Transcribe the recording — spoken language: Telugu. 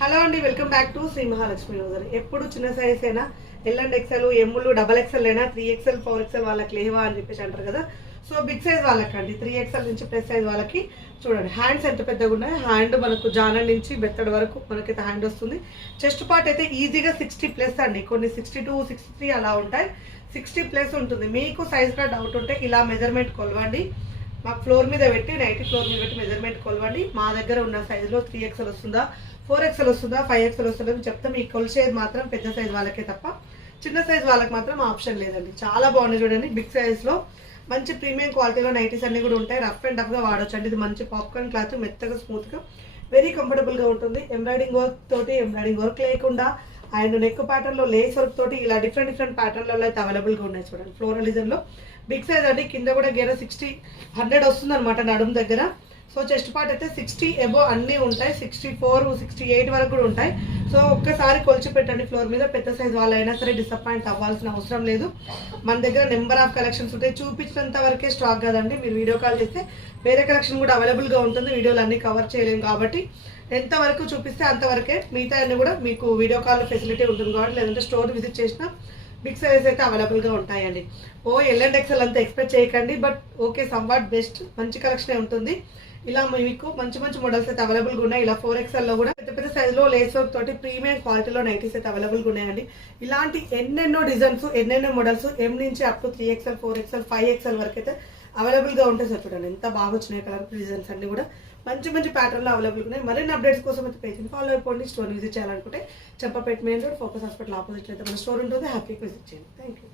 హలో అండి, welcome back to Shri Mahalakshmi user. ఎప్పుడు చిన్న సైజ్ అయినా ఎల్ అండ్ ఎక్సెల్, ఎమ్ములు, డబల్ ఎక్సెల్ అయినా 3XL 4XL వాళ్ళకి లేవా అని చెప్పేసి అంటారు కదా. సో బిగ్ సైజ్ వాళ్ళకండి 3XL నుంచి ప్లస్ సైజ్ వాళ్ళకి చూడండి హ్యాండ్స్ ఎంత పెద్దగా ఉన్నాయి. హ్యాండ్ మనకు జాన నుంచి బెత్తడి వరకు మనకైతే హ్యాండ్ వస్తుంది. చెస్ట్ పార్ట్ అయితే ఈజీగా 60+ అండి, కొన్ని 62, 63 అలా ఉంటాయి. 60+ ఉంటుంది. మీకు సైజ్గా డౌట్ ఉంటే ఇలా మెజర్మెంట్ కొలవండి. మాకు ఫ్లోర్ మీద పెట్టి నైట్ ఫ్లోర్ మీద పెట్టి మెజర్మెంట్ కొలవండి. మా దగ్గర ఉన్న సైజులో 3XL వస్తుందా, 4XL వస్తుందా, 5XL వస్తుందా అని చెప్తాం. మీకు కొలిసేది మాత్రం పెద్ద సైజ్ వాళ్ళకే తప్ప చిన్న సైజ్ వాళ్ళకి మాత్రం ఆప్షన్ లేదండి. చాలా బాగున్నాయి చూడండి. బిగ్ సైజ్లో మంచి ప్రీమియం క్వాలిటీలో నైటీస్ అన్ని కూడా ఉంటాయి. రఫ్ అండ్ టఫ్గా వాడచ్చు అండి. ఇది మంచి పాప్కార్న్ క్లాత్, మెత్తగా స్మూత్గా వెరీ కంఫర్టబుల్గా ఉంటుంది. ఎంబ్రాయిడింగ్ వర్క్ తోటి, ఎంబ్రాయిడింగ్ వర్క్ లేకుండా అండ్ నెక్ ప్యాటర్న్లో లేస్ వర్క్ తోటి ఇలా డిఫరెంట్ ప్యాటర్న్లలో అయితే అవైలబుల్గా ఉన్నాయి చూడండి. ఫ్లోరలిజంలో బిగ్ సైజ్ అండి. కింద కూడా గేర 60, 100 వస్తుంది అనమాట నడుము దగ్గర. సో చెస్ట్ పార్ట్ అయితే 60 ఎబో అన్నీ ఉంటాయి. 64, 68 వరకు కూడా ఉంటాయి. సో ఒక్కసారి కొలిచి పెట్టండి ఫ్లోర్ మీద. పెద్ద సైజ్ వాళ్ళైనా సరే డిసప్పాయింట్ అవ్వాల్సిన అవసరం లేదు. మన దగ్గర నెంబర్ ఆఫ్ కలెక్షన్స్ ఉంటాయి. చూపించినంత వరకే స్టాక్ కదండి. మీరు వీడియో కాల్ చేస్తే వేరే కలెక్షన్ కూడా అవైలబుల్గా ఉంటుంది. వీడియోలు అన్నీ కవర్ చేయలేము కాబట్టి ఎంతవరకు చూపిస్తే అంతవరకే, మిగతా అన్ని కూడా మీకు వీడియో కాల్ ఫెసిలిటీ ఉంటుంది కాబట్టి, లేదంటే స్టోర్ విజిట్ చేసినా బిగ్ సైజ్ అయితే అవైలబుల్గా ఉంటాయండి. ఎల్ అండ్ ఎక్సెల్ అంతా ఎక్స్పెక్ట్ చేయకండి, బట్ ఓకే సంవాట్ బెస్ట్, మంచి కలెక్షనే ఉంటుంది. ఇలా మీకు మంచి మోడల్స్ అయితే అవైలబుల్గా ఉన్నాయి. ఇలా 4XLలో కూడా పెద్ద సైజులో లేస్ వర్క్ తోటి ప్రీమియం క్వాలిటీలో నైటీస్ అయితే అవైలబుల్గా ఉన్నాయండి. ఇలాంటి ఎన్నెన్నో డిజైన్స్, ఎన్నెన్నో మోడల్స్ M నుంచి up to 3XL, 4XL, 5XL వరకు అయితే అవైలబుల్గా ఉంటాయి. సార్ చూడండి ఎంత బాగా వచ్చినాయి కలర్ డిజైన్స్ అన్ని కూడా మంచి ప్యాటర్న్లో అవైలబుల్గా ఉన్నాయి. మరిన్ని అప్డేట్స్ కోసం అయితే పేజ్ని ఫాలో అయిపోండి. స్టోర్ విజిట్ చేయాలనుకుంటే Cheppapeta main road, focus hospital opposite అయితే మన స్టోర్ ఉంటుంది. హ్యాపీగా విజిట్ చేయండి. Thank you.